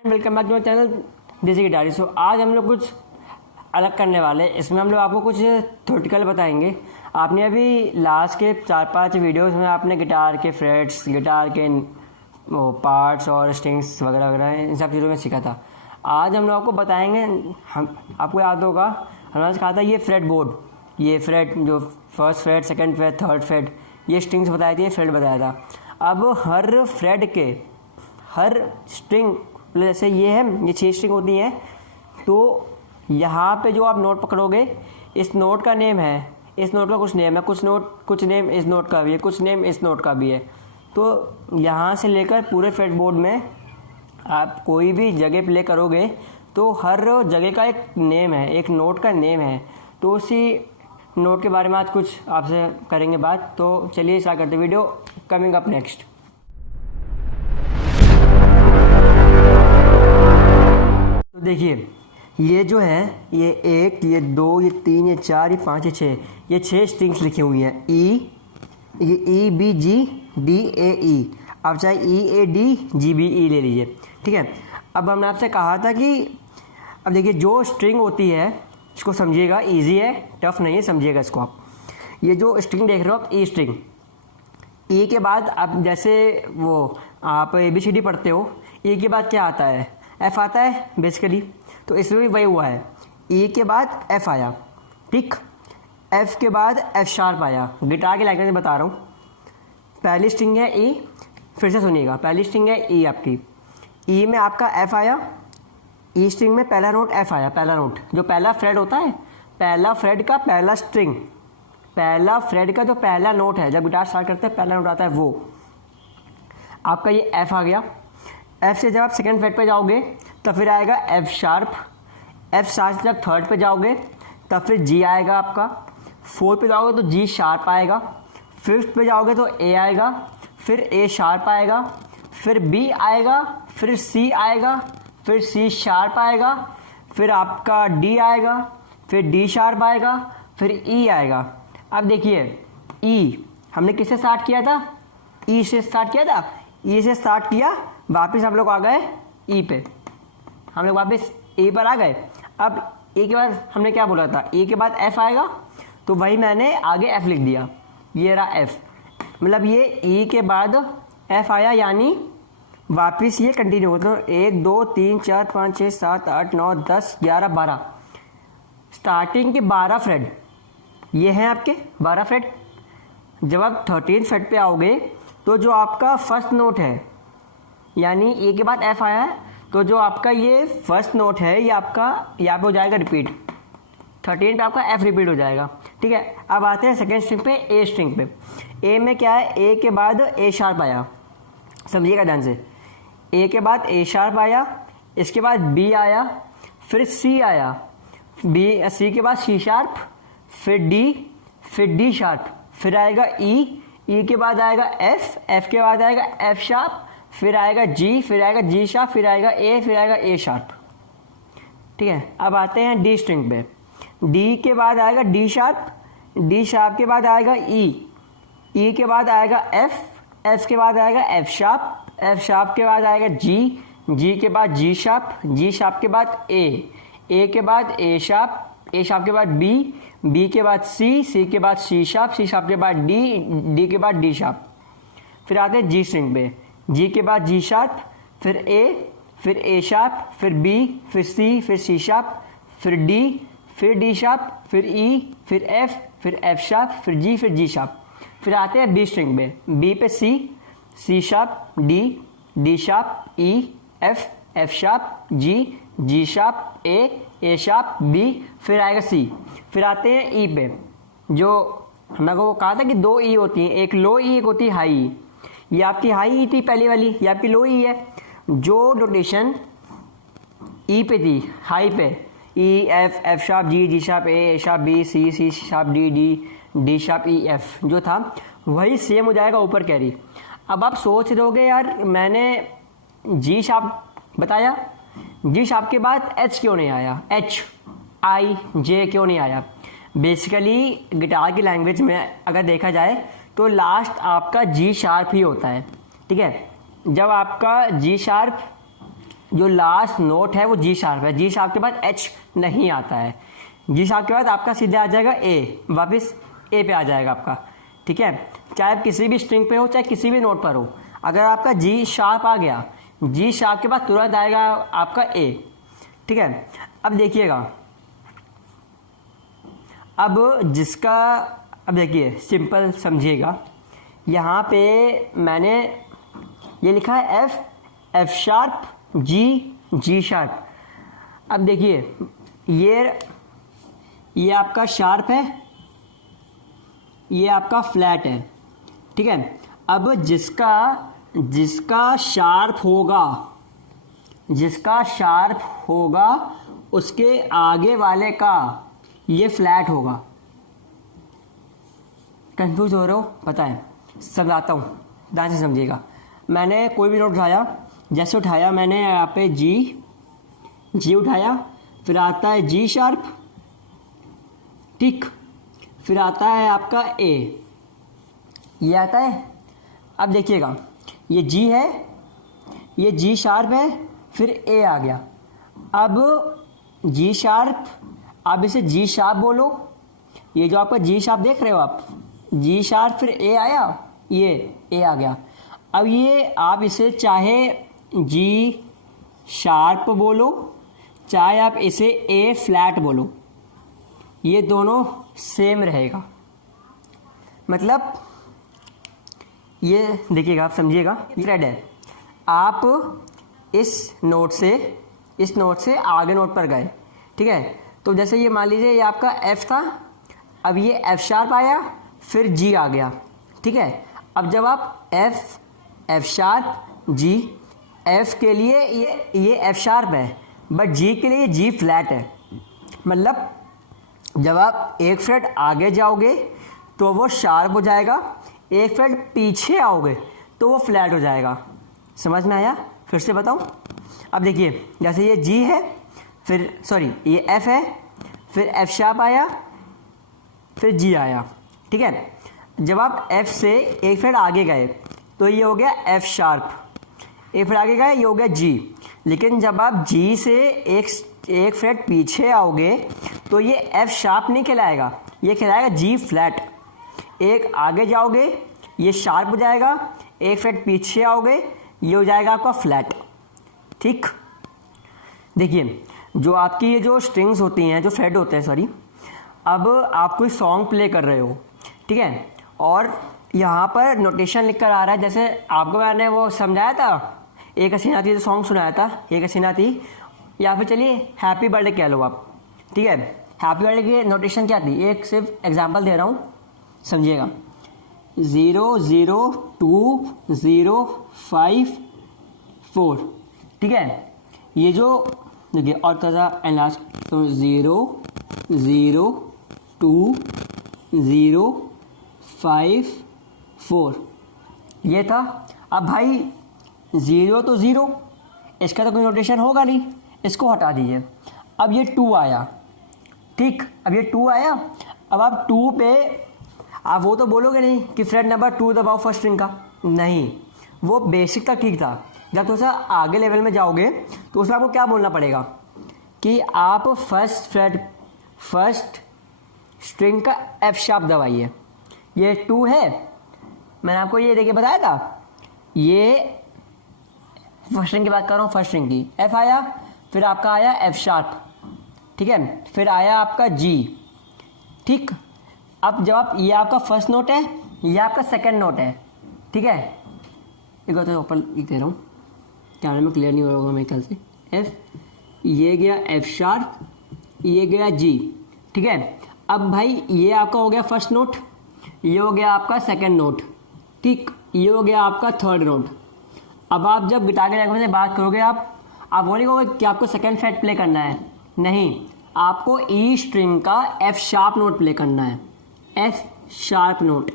Welcome back to my channel Desi Gitari. सो आज हम लोग कुछ अलग करने वाले हैं। इसमें हम लोग आपको कुछ थ्योरेटिकल बताएंगे। आपने अभी लास्ट के 4-5 वीडियोस में आपने गिटार के फ्रेट्स, गिटार के वो पार्ट्स और स्ट्रिंग्स वगैरह वगैरह इन सब चीज़ों में सीखा था। आज हम लोग आपको बताएंगे, हम आपको याद होगा हमने कहा था ये फ्रेट बोर्ड, ये फ्रेट जो first freight, second freight, third freight, ये स्ट्रिंग्स बताई थी, ये फ्रेट बताया था। अब हर फ्रेट के हर स्ट्रिंग, जैसे ये है, ये 6 स्ट्रिंग होती हैं, तो यहाँ पे जो आप नोट पकड़ोगे, इस नोट का नेम है, इस नोट का कुछ नेम है, कुछ नेम इस नोट का भी है, कुछ नेम इस नोट का भी है। तो यहाँ से लेकर पूरे फ्रेट बोर्ड में आप कोई भी जगह प्ले करोगे तो हर जगह का एक नेम है, एक नोट का नेम है। तो उसी नोट के बारे में आज कुछ आपसे करेंगे बात। तो चलिए स्टार्ट करते वीडियो। Coming up next. तो देखिए, ये जो है, ये 1, ये 2, ये 3, ये 4, ये 5, ये 6, ये 6 स्ट्रिंग्स लिखी हुई हैं। ये E B G D A E, आप चाहे E A D G B E ले लीजिए, ठीक है। अब हमने आपसे कहा था कि अब देखिए जो स्ट्रिंग होती है इसको समझिएगा, इजी है, टफ नहीं है, समझिएगा इसको आप। ये जो स्ट्रिंग देख रहे हो आप, E स्ट्रिंग, E के बाद आप जैसे वो आप ABCD पढ़ते हो, E के बाद क्या आता है? F आता है बेसिकली। तो इसमें भी वही हुआ है, E के बाद F आया, ठीक। F के बाद F शार्प आया। गिटार की लैंग्वेज में बता रहा हूँ। पहली स्ट्रिंग है E, फिर से सुनिएगा, पहली स्ट्रिंग है E आपकी, E में आपका F आया, E स्ट्रिंग में पहला नोट F आया, पहला नोट जो पहला फ्रेट होता है, पहला फ्रेट का पहला स्ट्रिंग, पहला फ्रेट का जो पहला नोट है, जब गिटार स्टार्ट करते हैं पहला नोट आता है वो आपका ये F आ गया। F से जब आप सेकेंड फ्रेट पे जाओगे तब फिर आएगा F शार्प। F शार्प से जब थर्ड पे जाओगे तब फिर G आएगा आपका। फोर्थ पे जाओगे तो G शार्प आएगा। फिफ्थ पे जाओगे तो A आएगा, फिर A शार्प आएगा, फिर B आएगा, फिर C आएगा, फिर C शार्प आएगा, फिर आपका D आएगा, फिर D शार्प आएगा, फिर E आएगा। अब देखिए E हमने किससे स्टार्ट किया था? E से स्टार्ट किया था। E से स्टार्ट किया, वापस हम लोग आ गए E पे, हम लोग वापस E पर आ गए। अब E के बाद हमने क्या बोला था? E के बाद F आएगा, तो वही मैंने आगे F लिख दिया, ये रहा F। मतलब ये E के बाद F आया, यानी वापस ये कंटिन्यू होता है। 1 2 3 4 5 6 7 8 9 10 11 12, स्टार्टिंग के 12 फ्रेट ये हैं आपके 12 फ्रेट। जब आप 13 फ्रेट पे आओगे तो जो आपका फर्स्ट नोट है, यानी E के बाद F आया है, तो जो आपका ये फर्स्ट नोट है ये आपका यहाँ पे हो जाएगा रिपीट, 13 पे आपका F रिपीट हो जाएगा, ठीक है। अब आते हैं सेकेंड स्ट्रिंग पे, A स्ट्रिंग पे। A में क्या है? A के बाद A शार्प आया, समझिएगा ध्यान से। A के बाद A शार्प आया, इसके बाद B आया, फिर C आया, C के बाद C शार्प, फिर D, फिर D शार्प, फिर आएगा E के बाद आएगा F के बाद आएगा F शार्प, फिर आएगा G, फिर आएगा G शार्प, फिर आएगा A, फिर आएगा A शार्प, ठीक है। अब आते हैं D स्ट्रिंग पे। D के बाद आएगा D शार्प, D शार्प के बाद आएगा E के बाद आएगा F के बाद आएगा F शार्प के बाद आएगा G के बाद G शार्प के बाद A के बाद A शार्प के बाद B के बाद C के बाद C शार्प के बाद D के बाद D शार्प। फिर आते हैं G स्ट्रिंग पे। G के बाद G शार्प, फिर A, फिर A शार्प, फिर B, फिर C, फिर C शार्प, फिर D, फिर D शार्प, फिर E, फिर F, फिर F शार्प, फिर G, फिर G शार्प। फिर आते हैं B स्ट्रिंग पे। B पे C sharp, D sharp, E, F sharp, G sharp, A sharp, B, फिर आएगा C। फिर आते हैं E पे। जो हमने को कहा था कि 2 E होती हैं, एक लो E, एक होती है हाई E। ये आपकी हाई E थी पहली वाली, ये आपकी लो E है। जो नोटेशन E पे थी, हाई पे, E F sharp, G sharp, A sharp, B C sharp, D sharp, E F जो था वही सेम हो जाएगा ऊपर कैरी। अब आप सोच रहे होगे यार मैंने G शार्प बताया, G शार्प के बाद H क्यों नहीं आया, J क्यों नहीं आया? बेसिकली गिटार की लैंग्वेज में अगर देखा जाए तो लास्ट आपका G शार्प ही होता है, ठीक है। जब आपका G शार्प जो लास्ट नोट है वो जी शार्प है, जी शार्प के बाद एच नहीं आता है, जी शार्प के बाद आपका सीधे आ जाएगा ए, वापस ए पे आ जाएगा आपका, ठीक है। चाहे आप किसी भी स्ट्रिंग पे हो चाहे किसी भी नोट पर हो, अगर आपका जी शार्प आ गया, जी शार्प के बाद तुरंत आएगा आपका ए, ठीक है। अब देखिएगा, अब देखिए सिंपल समझिएगा, यहाँ पे मैंने ये लिखा है एफ शार्प जी शार्प। अब देखिए ये आपका शार्प है, ये आपका फ्लैट है, ठीक है। अब जिसका शार्प होगा उसके आगे वाले का ये फ्लैट होगा। कंफ्यूज हो रहे हो? पता है, समझाता हूँ, ध्यान से समझिएगा। मैंने कोई भी नोट उठाया, जैसे उठाया मैंने यहाँ पे जी उठाया, फिर आता है जी शार्प, ठीक, फिर आता है आपका ए, ये आता है। अब देखिएगा ये जी है, ये जी शार्प है, फिर ए आ गया। अब जी शार्प, आप इसे जी शार्प बोलो, ये जो आपका जी शार्प देख रहे हो आप, जी शार्प फिर ए आया, ये ए आ गया। अब ये आप इसे चाहे जी शार्प बोलो, चाहे आप इसे ए फ्लैट बोलो, ये दोनों सेम रहेगा। मतलब ये देखिएगा, आप समझिएगा, थ्रेड है, आप इस नोट से आगे नोट पर गए, ठीक है। तो जैसे ये मान लीजिए ये आपका एफ था, अब ये एफ शार्प आया, फिर जी आ गया, ठीक है। अब जब आप एफ शार्प जी, एफ के लिए ये एफ शार्प है, बट जी के लिए जी फ्लैट है। मतलब जब आप एक फ्रेट आगे जाओगे तो वो शार्प हो जाएगा, एक फ्रेट पीछे आओगे तो वो फ्लैट हो जाएगा। समझ में आया? फिर से बताऊं? अब देखिए, जैसे ये जी है, ये एफ है, फिर एफ शार्प आया, फिर जी आया, ठीक है। जब आप एफ से एक फ्रेट आगे गए तो ये हो गया एफ शार्प, एक फ्रेट आगे गए ये हो गया जी। लेकिन जब आप जी से एक फ्रेट पीछे आओगे तो ये एफ शार्प नहीं कहलाएगा, ये कहलाएगा जी फ्लैट। एक आगे जाओगे ये शार्प हो जाएगा, एक फ्रेट पीछे आओगे ये हो जाएगा आपका फ्लैट, ठीक। देखिए जो आपकी ये जो स्ट्रिंग्स होती हैं, जो फ्रेट होते हैं, सॉरी, अब आप कोई सॉन्ग प्ले कर रहे हो, ठीक है, और यहाँ पर नोटेशन लिख कर आ रहा है, जैसे आपको मैंने वो समझाया था, एक हसीना थी जो सॉन्ग सुनाया था, एक हसीना थी, या फिर चलिए हैप्पी बर्थडे कह लो आप, ठीक है। हैप्पी बर्थडे की नोटेशन क्या थी, एक सिर्फ एग्जांपल दे रहा हूँ, समझिएगा। 0 0 2 0 5 4, ठीक है। ये जो देखिए और थोड़ा एंड लास्ट, तो 0 0 2 0 5 4 ये था। अब भाई 0 तो 0, इसका तो कोई नोटेशन होगा नहीं, इसको हटा दीजिए। अब ये 2 आया, ठीक, अब ये 2 आया। अब आप 2 पे आप वो तो बोलोगे नहीं कि फ्रेट नंबर 2 दबाओ फर्स्ट स्ट्रिंग का, नहीं, वो बेसिक का ठीक था। जब थोड़ा सा आगे लेवल में जाओगे तो उसमें आपको क्या बोलना पड़ेगा कि आप फर्स्ट स्ट्रिंग का एफ शार्प दबाइए। ये 2 है, मैंने आपको ये देखिए बताया था, ये फर्स्ट स्ट्रिंग की बात कर रहा हूँ, फर्स्ट स्ट्रिंग की एफ आया, फिर आपका आया एफ शार्प, ठीक है, फिर आया आपका जी, ठीक। अब जब आप, ये आपका फर्स्ट नोट है, ये आपका सेकंड नोट है, ठीक है। एक बार तो ऊपर लिख दे रहा हूँ, कैमरे में क्लियर नहीं हो होगा मेरे ख्याल से। एफ, ये गया एफ शार्प, ये गया जी, ठीक है। अब भाई ये आपका हो गया फर्स्ट नोट, ये हो गया आपका सेकंड नोट, ठीक, ये हो गया आपका थर्ड नोट। अब आप जब गिटार के लैंग्वेज में बात करोगे, आप बोलेंगे कि आपको सेकंड फ्रेट प्ले करना है, नहीं, आपको ई स्ट्रिंग का एफ शार्प नोट प्ले करना है, एफ शार्प नोट।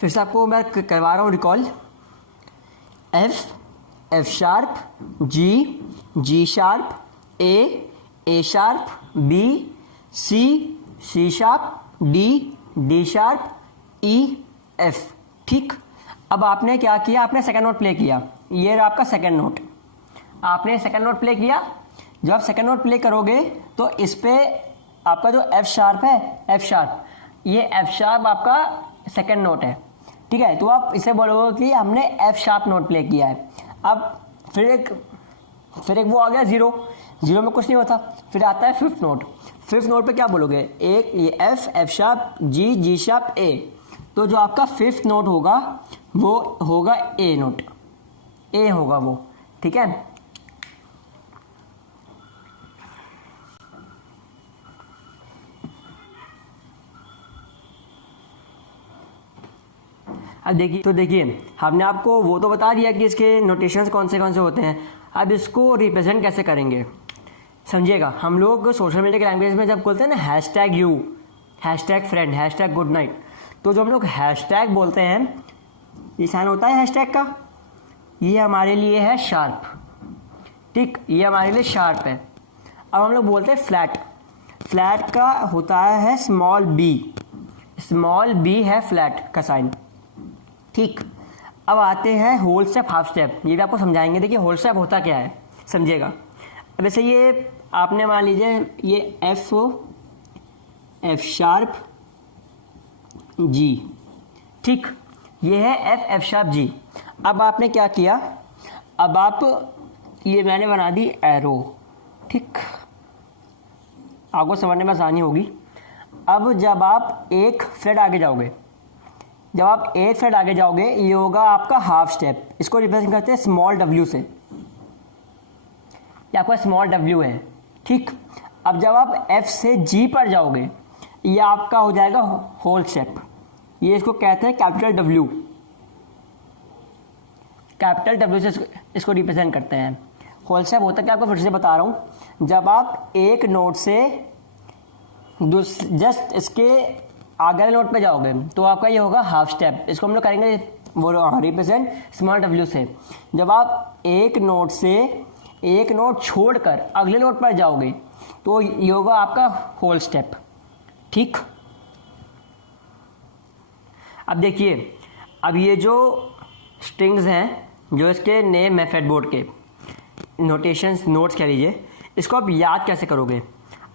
फिर से आपको मैं करवा रहा हूँ recall, F sharp, G sharp, A sharp, B C sharp, D sharp, E F, ठीक। अब आपने क्या किया, आपने सेकंड नोट प्ले किया, ये रहा आपका सेकंड नोट। आपने सेकंड नोट प्ले किया, जब आप सेकंड नोट प्ले करोगे तो इस पे आपका जो एफ शार्प है, एफ शार्प, ये एफ शार्प आपका सेकंड नोट है, ठीक है। तो आप इसे बोलोगे कि हमने एफ शार्प नोट प्ले किया है। अब फिर एक वो आ गया जीरो, जीरो में कुछ नहीं होता। फिर आता है फिफ्थ नोट। फिफ्थ नोट पे क्या बोलोगे, एक ये एफ, एफ शार्प, जी, जी शार्प, ए। तो जो आपका फिफ्थ नोट होगा वो होगा ए नोट, ए होगा वो, ठीक है। अब देखिए, तो देखिए हमने आपको वो तो बता दिया कि इसके नोटेशंस कौन से होते हैं। अब इसको रिप्रेजेंट कैसे करेंगे समझिएगा। हम लोग सोशल मीडिया के लैंग्वेज में जब बोलते हैं ना hashtag you, hashtag friend, hashtag good night, तो जो हम लोग हैशटैग बोलते हैं, ये साइन होता है हैशटैग का, ये हमारे लिए है शार्प, ठीक, ये हमारे लिए शार्प है। अब हम लोग बोलते हैं फ्लैट, फ्लैट का होता है स्मॉल बी, स्मॉल बी है फ्लैट का साइन, ठीक। अब आते हैं होल स्टेप, हाफ स्टेप, ये भी आपको समझाएंगे। देखिए होल स्टेप होता क्या है समझिएगा। अब वैसे ये आपने मान लीजिए ये एफ हो, एफ शार्प जी, ठीक, ये है एफ, एफ शार्प जी। अब आपने क्या किया, अब आप ये मैंने बना दी एरो, ठीक, आपको समझने में आसानी होगी। अब जब आप एक फ्रेड आगे जाओगे, जब आप एक फ्रेड आगे जाओगे, ये होगा आपका हाफ स्टेप। इसको रिप्रेजेंट करते हैं स्मॉल डब्ल्यू से, ये आपका स्मॉल डब्ल्यू है, ठीक। अब जब आप एफ से जी पर जाओगे, ये आपका हो जाएगा होल स्टेप। ये इसको कहते हैं कैपिटल डब्ल्यू, कैपिटल डब्ल्यू से इसको रिप्रेजेंट करते हैं। होल स्टेप होता क्या, आपको फिर से बता रहा हूँ। जब आप एक नोट से जस्ट इसके आगे नोट पे जाओगे तो आपका ये होगा हाफ स्टेप। इसको हम लोग करेंगे वो रिप्रेजेंट स्मॉल डब्ल्यू से। जब आप एक नोट से एक नोट छोड़कर अगले नोट पर जाओगे तो ये होगा आपका होल स्टेप, ठीक। अब देखिए, अब ये जो स्ट्रिंग्स हैं, जो इसके नेम है फ्रेटबोर्ड के, नोटेशंस, नोट्स कह लीजिए, इसको आप याद कैसे करोगे।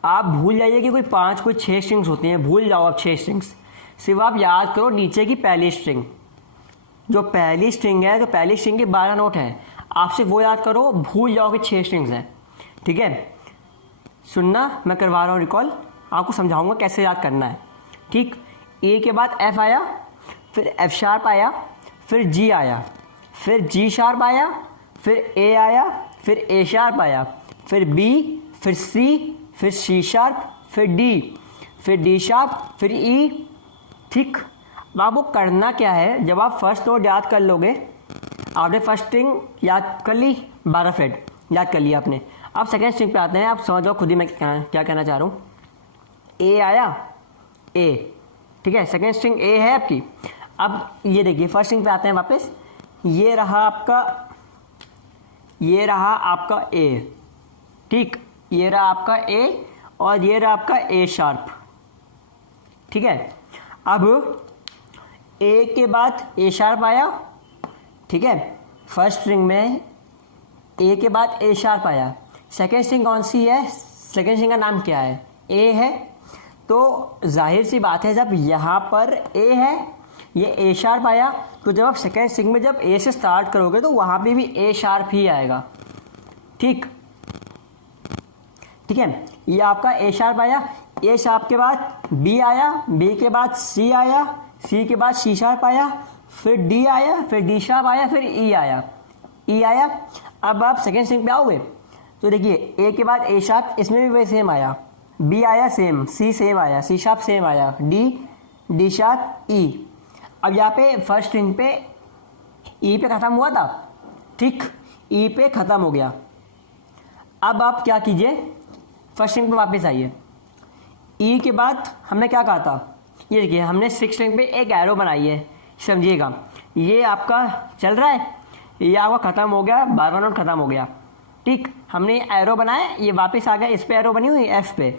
आप भूल जाइए कि कोई 5 कोई 6 स्ट्रिंग्स होती हैं, भूल जाओ आप 6 स्ट्रिंग्स। सिर्फ आप याद करो नीचे की पहली स्ट्रिंग, जो पहली स्ट्रिंग है, तो पहली स्ट्रिंग के 12 नोट हैं, आप सिर्फ वो याद करो, भूल जाओ कि 6 स्ट्रिंग्स हैं, ठीक है। सुनना, मैं करवा रहा हूँ रिकॉल, आपको समझाऊंगा कैसे याद करना है, ठीक। ए के बाद एफ आया, फिर एफ शार्प आया, फिर जी आया, फिर जी शार्प आया, फिर ए आया, फिर ए शार्प आया, फिर बी, फिर सी, फिर सी शार्प, फिर डी, फिर डी शार्प, फिर ई, ठीक। अब आपको करना क्या है, जब आप फर्स्ट नोट याद कर लोगे, आपने फर्स्ट स्ट्रिंग याद कर ली, 12 फ्रेट याद कर लिया आपने। अब सेकेंड स्ट्रिंग पे आते हैं, आप समझ जाओ खुद ही मैं क्या कहना चाह रहा हूँ। ए आया, ए, ठीक है, सेकेंड स्ट्रिंग ए है आपकी। अब ये देखिए फर्स्ट स्ट्रिंग पे आते हैं वापस, ये रहा आपका ए, ठीक, ये रहा आपका ए और ये रहा आपका ए शार्प, ठीक है। अब ए के बाद ए शार्प आया, ठीक है, फर्स्ट स्ट्रिंग में ए के बाद ए शार्प आया। सेकेंड स्ट्रिंग कौन सी है, सेकेंड स्ट्रिंग का नाम क्या है, ए है। तो जाहिर सी बात है, जब यहाँ पर ए है, ये ए शार्प आया, तो जब आप सेकेंड स्ट्रिंग में जब ए से स्टार्ट करोगे तो वहाँ पे भी ए शार्प ही आएगा, ठीक, ठीक है। ये आपका ए शार्प आया, ए शार्प के बाद बी आया, बी के बाद सी आया, सी के बाद सी शार्प आया, फिर डी आया, फिर डी शार्प आया, फिर ई आया, ई आया। अब आप सेकेंड स्ट्रिंग पे आओगे तो देखिए ए के बाद ए शार्प, इसमें भी वही सेम आया, बी आया सेम, सी सेम आया, सी शार्प सेम आया, डी शार्प, ई। अब यहाँ पे फर्स्ट स्ट्रिंग पे ई पे ख़त्म हुआ था, ठीक, ई पे ख़त्म हो गया। अब आप क्या कीजिए, फर्स्ट स्ट्रिंग पे वापस आइए। ई के बाद हमने क्या कहा था, ये देखिए हमने सिक्स स्ट्रिंग पे एक एरो बनाई है, समझिएगा। ये आपका चल रहा है, ये आपका ख़त्म हो गया, 12वां नोट ख़त्म हो गया, ठीक। हमने एरो बनाया, ये वापस आ गया, इस पे एरो बनी हुई एफ पे।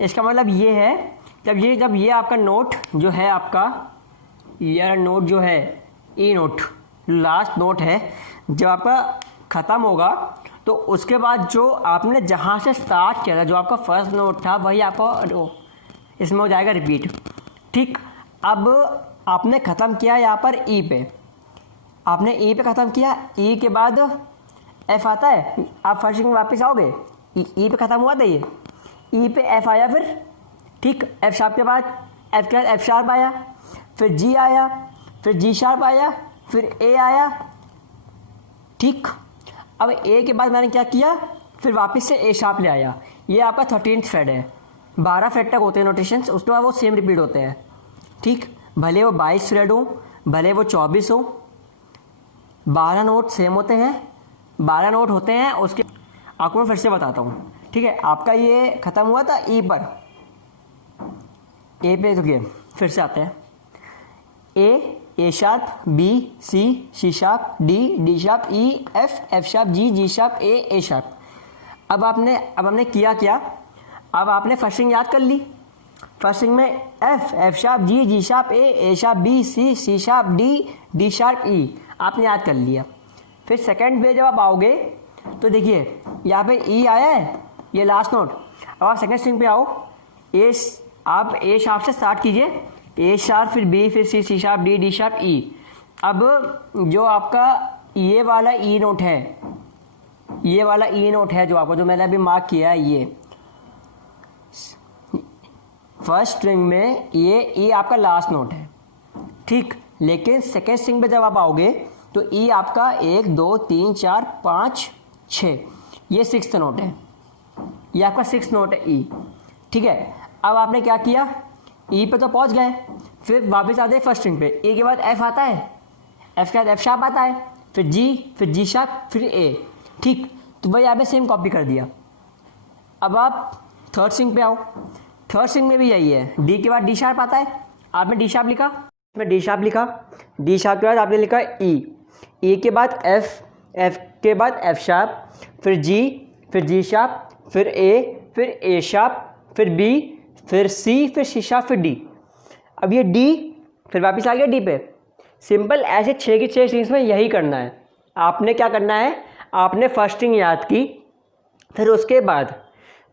इसका मतलब ये है, जब ये आपका नोट जो है, आपका ये नोट जो है ई नोट, लास्ट नोट है, जब आपका ख़त्म होगा तो उसके बाद जो आपने जहाँ से स्टार्ट किया था, जो आपका फर्स्ट नोट था, वही आपको इसमें हो जाएगा रिपीट। ठीक, अब आपने ख़त्म किया यहाँ पर ई पे, आपने ई पे ख़त्म किया, ई के बाद एफ आता है, आप फर्स्ट में वापस आओगे, ई पे ख़त्म हुआ था ये, ई पे एफ आया फिर, ठीक, एफ शार्प के बाद एफ के बाद एफ शार्प आया, फिर जी आया, फिर जी शार्प आया, फिर ए आया। ठीक, अब ए के बाद मैंने क्या किया, फिर वापस से ए शार्प ले आया। ये आपका 13th फ्रेड है। 12 फ्रेड तक होते हैं नोटेशंस, उसके बाद वो सेम रिपीट होते हैं। ठीक, भले वो 22 फ्रेड हो, भले वो 24 हो, 12 नोट सेम होते हैं, 12 नोट होते हैं। उसके आपको मैं फिर से बताता हूँ। ठीक है, आपका ये ख़त्म हुआ था ई पर, ए पे देखिए फिर से आते हैं, A sharp, B C sharp, D sharp, E F sharp, G sharp, A sharp. अब हमने किया क्या, अब आपने फर्स्टिंग याद कर ली। फर्स्टिंग में F sharp, G sharp, A sharp, B C sharp, D sharp, E आपने याद कर लिया। फिर सेकंड पे जब आप आओगे तो देखिए यहाँ पे ई आया है, ये लास्ट नोट। अब आप सेकंड स्ट्रिंग पे आओ, आप ए शार्प से स्टार्ट कीजिए, ए शार्प, फिर बी, फिर सी शार्प, डी शार्प, ई। अब जो आपका ये वाला ई नोट है, ये वाला ई नोट है जो आपको, जो मैंने अभी मार्क किया है, ये फर्स्ट स्ट्रिंग में ये आपका लास्ट नोट है। ठीक, लेकिन सेकेंड स्ट्रिंग पे जब आप आओगे तो ई आपका 1 2 3 4 5 6, ये 6th नोट है, ये आपका 6th नोट है ई। ठीक है, अब आपने क्या किया, ई पे तो पहुंच गए, फिर वापस आते हैं फर्स्ट स्ट्रिंग पे। ए के बाद एफ आता है, एफ के बाद एफ शार्प आता है, फिर जी शार्प, फिर ए। ठीक, तो वही यहाँ पे सेम कॉपी कर दिया। अब आप थर्ड स्ट्रिंग पे आओ, थर्ड स्ट्रिंग में भी यही है, डी के बाद डी शार्प आता है, आपने डी शार्प लिखा, इसमें डी शार्प लिखा, डी शार्प के बाद आपने लिखा ई के बाद एफ के बाद एफ शार्प, फिर जी शार्प, फिर ए शार्प, फिर बी, फिर सी, फिर सी शार्प, फिर डी। अब ये डी फिर वापस आ गया डी पे। सिंपल ऐसे 6 की 6 स्ट्रिंग्स में यही करना है। आपने क्या करना है, आपने फर्स्ट स्ट्रिंग याद की, फिर उसके बाद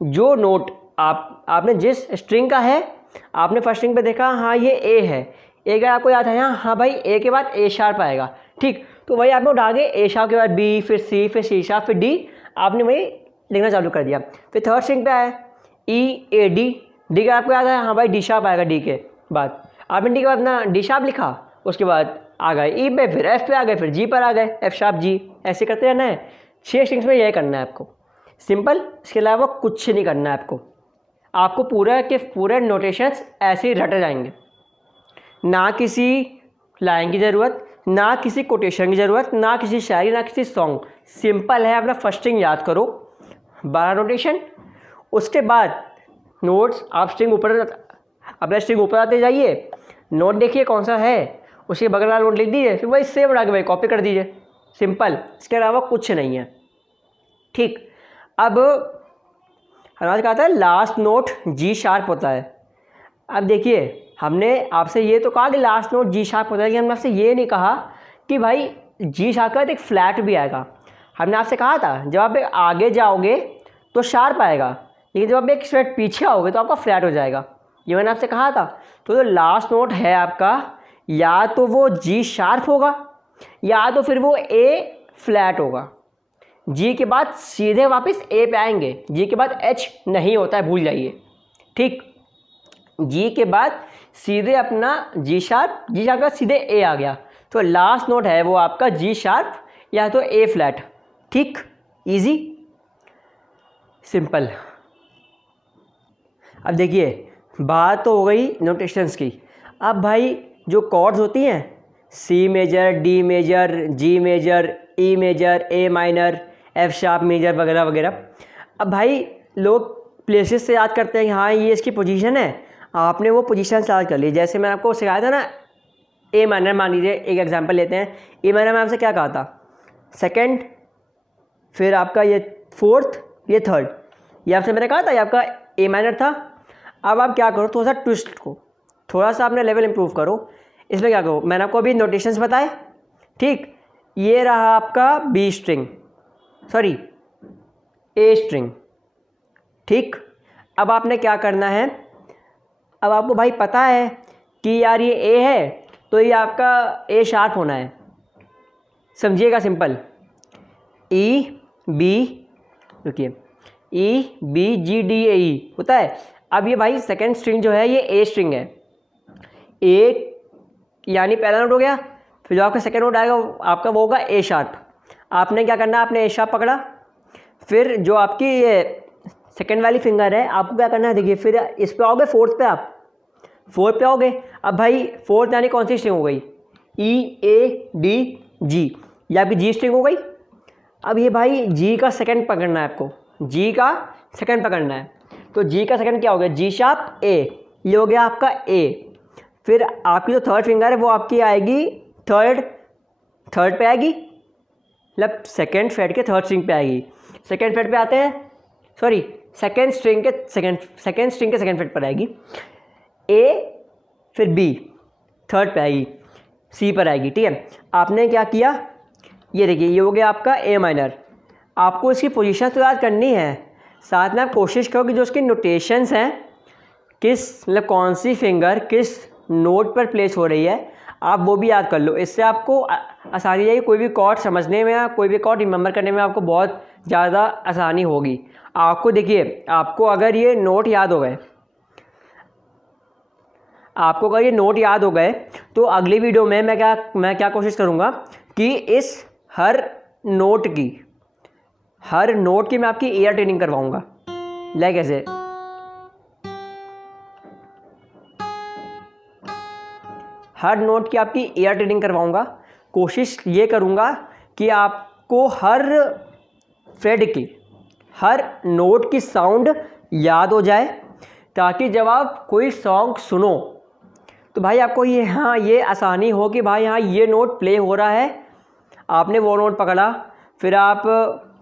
जो नोट आपने जिस स्ट्रिंग का है, आपने फर्स्ट स्ट्रिंग पे देखा हाँ ये ए है, ए का आपको याद है हाँ भाई ए के बाद ए शार्प आएगा। ठीक, तो वही आपने उठा के ए शार्प के बाद बी, फिर सी शार्प, फिर डी, आपने वही लिखना चालू कर दिया। फिर थर्ड स्ट्रिंग पे आया ई ए डी का आपको याद है हाँ भाई डी शार्प आएगा, डी के बाद आपने डी के बाद अपना डी शार्प लिखा, उसके बाद आ गए ई पे, फिर एफ पे आ गए, फिर जी पर आ गए, एफ शार्प जी, ऐसे करते रहना है। 6 स्ट्रिंग्स में यही करना है आपको, सिंपल, इसके अलावा कुछ नहीं करना है आपको पूरा के पूरे नोटेशंस ऐसे ही रटे जाएंगे, ना किसी लाइन की ज़रूरत, ना किसी कोटेशन की ज़रूरत, ना किसी शायरी, ना किसी सॉन्ग। सिंपल है, अपना फर्स्ट स्ट्रिंग याद करो, 12 नोटेशन, उसके बाद नोट्स आप स्ट्रिंग ऊपर, अपना स्ट्रिंग ऊपर आते जाइए, नोट देखिए कौन सा है, उसके बगल वाला नोट लिख दीजिए, फिर वही सेम उड़ा के वही कॉपी कर दीजिए। सिंपल, इसके अलावा कुछ नहीं है। ठीक, अब हमारे कहा था लास्ट नोट जी शार्प होता है। अब देखिए हमने आपसे ये तो कहा कि लास्ट नोट जी शार्प होता है, कि हमने आपसे ये नहीं कहा कि भाई जी शार्प का एक फ्लैट भी आएगा। हमने आपसे कहा था जब आप आगे जाओगे तो शार्प आएगा, लेकिन जब आप एक स्ट्रेट पीछे आओगे तो आपका फ्लैट हो जाएगा, ये मैंने आपसे कहा था। तो जो लास्ट नोट है आपका, या तो वो जी शार्प होगा या तो फिर वो ए फ्लैट होगा। जी के बाद सीधे वापस ए पे आएंगे, जी के बाद एच नहीं होता है, भूल जाइए। ठीक, जी के बाद सीधे अपना जी शार्प के बाद सीधे ए आ गया, तो लास्ट नोट है वो आपका जी शार्प या तो ए फ्लैट। ठीक, इजी, सिंपल। अब देखिए बात तो हो गई नोटेशंस की। अब भाई जो कॉर्ड्स होती हैं, C major, D major, G major, E major, A minor, F sharp major वगैरह वगैरह। अब भाई लोग प्लेसेस से याद करते हैं कि हाँ ये इसकी पोजीशन है, आपने वो पोजीशन से याद कर ली। जैसे मैंने आपको सिखाया था ना ए माइनर, मान लीजिए एक एग्जांपल लेते हैं, ए माइनर में आपसे क्या कहा था, सेकंड, फिर आपका ये फोर्थ, ये थर्ड, ये आपसे मैंने कहा था ये आपका ए माइनर था। अब आप क्या करो, थोड़ा सा ट्विस्ट को, थोड़ा सा अपने लेवल इंप्रूव करो। इसमें क्या करो, मैंने आपको अभी नोटेशंस बताए, ठीक, ये रहा आपका B string, sorry A string. ठीक, अब आपने क्या करना है, अब आपको भाई पता है कि यार ये ए है तो ये आपका ए शार्प होना है। समझिएगा, सिंपल ई बी, रुकिए, E B G D A ई होता है। अब ये भाई सेकेंड स्ट्रिंग जो है ये ए स्ट्रिंग है। ए यानी पहला नोट हो गया, फिर जो आपका सेकेंड नोट आएगा आपका वो होगा ए शार्प। आपने क्या करना है, आपने ए शार्प पकड़ा, फिर जो आपकी ये सेकेंड वाली फिंगर है आपको क्या करना है, देखिए फिर इस पे आओगे फोर्थ पे, आप फोर्थ पे आओगे। अब भाई फोर्थ यानी कौन सी स्ट्रिंग हो गई, ई ए डी जी, ये आपकी जी स्ट्रिंग हो गई। अब ये भाई जी का सेकंड पकड़ना है आपको, जी का सेकंड पकड़ना है। तो जी का सेकंड क्या हो गया, जी शार्प ए, ये हो गया आपका ए। फिर आपकी जो थर्ड फिंगर है वो आपकी आएगी थर्ड पे आएगी, मतलब सेकंड फ्रेट के थर्ड स्ट्रिंग पे आएगी। सेकंड फ्रेट पे आते हैं, सॉरी सेकंड स्ट्रिंग के सेकंड फ्रेट पर आएगी ए, फिर बी थर्ड पे आएगी, सी पर आएगी। ठीक है, आपने क्या किया, ये देखिए ये हो गया आपका ए माइनर। आपको इसकी पोजीशन तो याद करनी है, साथ में आप कोशिश करो कि जो उसकी नोटेशंस हैं, किस मतलब कौन सी फिंगर किस नोट पर प्लेस हो रही है, आप वो भी याद कर लो। इससे आपको आसानी रहेगी, कोई भी कॉर्ड समझने में या कोई भी कॉर्ड रिमेंबर करने में आपको बहुत ज़्यादा आसानी होगी। आपको देखिए, आपको अगर ये नोट याद हो गए, आपको अगर ये नोट याद हो गए तो अगली वीडियो में मैं क्या कोशिश करूँगा कि इस हर नोट की मैं आपकी ईयर ट्रेनिंग करवाऊँगा। लाइक ऐसे, हर नोट की आपकी ईयर ट्रेनिंग करवाऊँगा। कोशिश ये करूँगा कि आपको हर फ्रेड की, हर नोट की साउंड याद हो जाए, ताकि जब आप कोई सॉन्ग सुनो तो भाई आपको ये ये आसानी हो कि भाई हाँ ये नोट प्ले हो रहा है, आपने वो नोट पकड़ा, फिर आप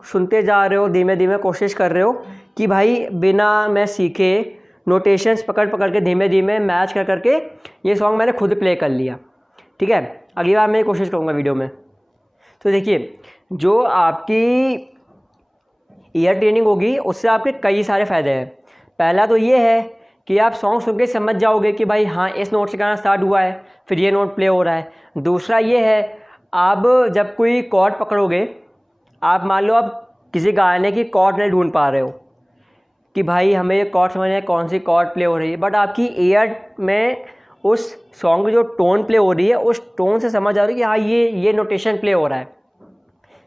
सुनते जा रहे हो, धीमे धीमे कोशिश कर रहे हो कि भाई बिना मैं सीखे नोटेशंस पकड़ के धीमे धीमे मैच कर करके ये सॉन्ग मैंने खुद प्ले कर लिया। ठीक है, अगली बार मैं कोशिश करूँगा वीडियो में। तो देखिए, जो आपकी ईयर ट्रेनिंग होगी उससे आपके कई सारे फ़ायदे हैं। पहला तो ये है कि आप सॉन्ग सुन के समझ जाओगे कि भाई हाँ इस नोट से गाना स्टार्ट हुआ है, फिर ये नोट प्ले हो रहा है। दूसरा ये है, आप जब कोई कॉर्ड पकड़ोगे, आप मान लो आप किसी गाने की कॉर्ड नहीं ढूंढ पा रहे हो कि भाई हमें ये कॉर्ड समझना है कौन सी कॉर्ड प्ले हो रही है, बट आपकी ईयर में उस सॉन्ग की जो टोन प्ले हो रही है उस टोन से समझ आ रही है कि हाँ ये नोटेशन प्ले हो रहा है।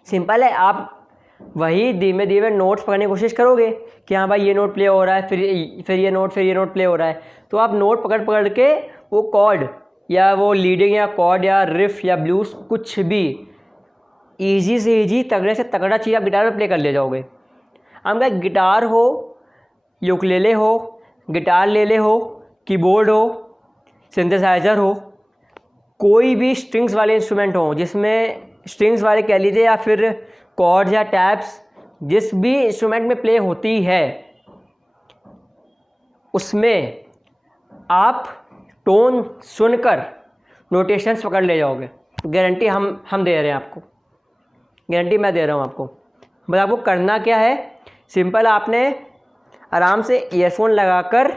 सिंपल है, आप वही धीमे धीमे नोट्स पकड़ने की कोशिश करोगे कि हाँ भाई ये नोट प्ले हो रहा है, फिर ये नोट प्ले हो रहा है। तो आप नोट पकड़ के वो कॉर्ड या वो लीडिंग या कॉर्ड या रिफ या ब्लूज कुछ भी ईजी से ईजी, तगड़े से तगड़ा चीज़ आप गिटार में प्ले कर ले जाओगे। आपका गिटार हो, यूकेलेले हो, गिटार ले हो, कीबोर्ड हो, सिंथेसाइज़र हो, कोई भी स्ट्रिंग्स वाले इंस्ट्रूमेंट हो, जिसमें स्ट्रिंग्स वाले कह लीजिए या फिर कॉर्ड्स या टैप्स, जिस भी इंस्ट्रूमेंट में प्ले होती है उसमें आप टोन सुनकर नोटेशंस पकड़ ले जाओगे। गारंटी हम दे रहे हैं आपको, गारंटी मैं दे रहा हूँ आपको। बस आपको करना क्या है, सिंपल आपने आराम से ईयरफोन लगाकर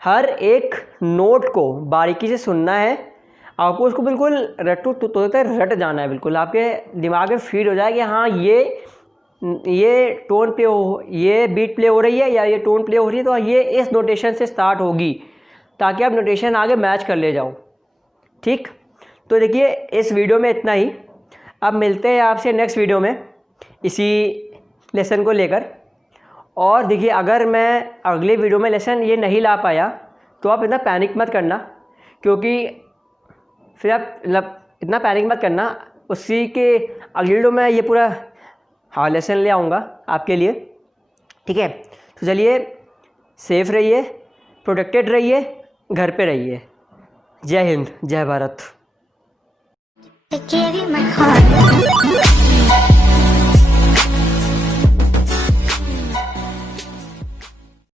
हर एक नोट को बारीकी से सुनना है। आपको उसको बिल्कुल रट जाना है, बिल्कुल आपके दिमाग में फीड हो जाए कि हाँ ये टोन प्ले हो, ये बीट प्ले हो रही है या ये टोन प्ले हो रही है, तो ये इस नोटेशन से स्टार्ट होगी, ताकि आप नोटेशन आगे मैच कर ले जाओ। ठीक, तो देखिए इस वीडियो में इतना ही। अब मिलते हैं आपसे नेक्स्ट वीडियो में इसी लेसन को लेकर। और देखिए, अगर मैं अगले वीडियो में लेसन ये नहीं ला पाया तो आप इतना पैनिक मत करना, क्योंकि फिर आप इतना पैनिक मत करना, उसी के अगली वीडियो में ये पूरा लेसन ले आऊँगा आपके लिए। ठीक है, तो चलिए, सेफ रहिए, प्रोटेक्टेड रहिए, घर पे रहिए। जय हिंद, जय भारत।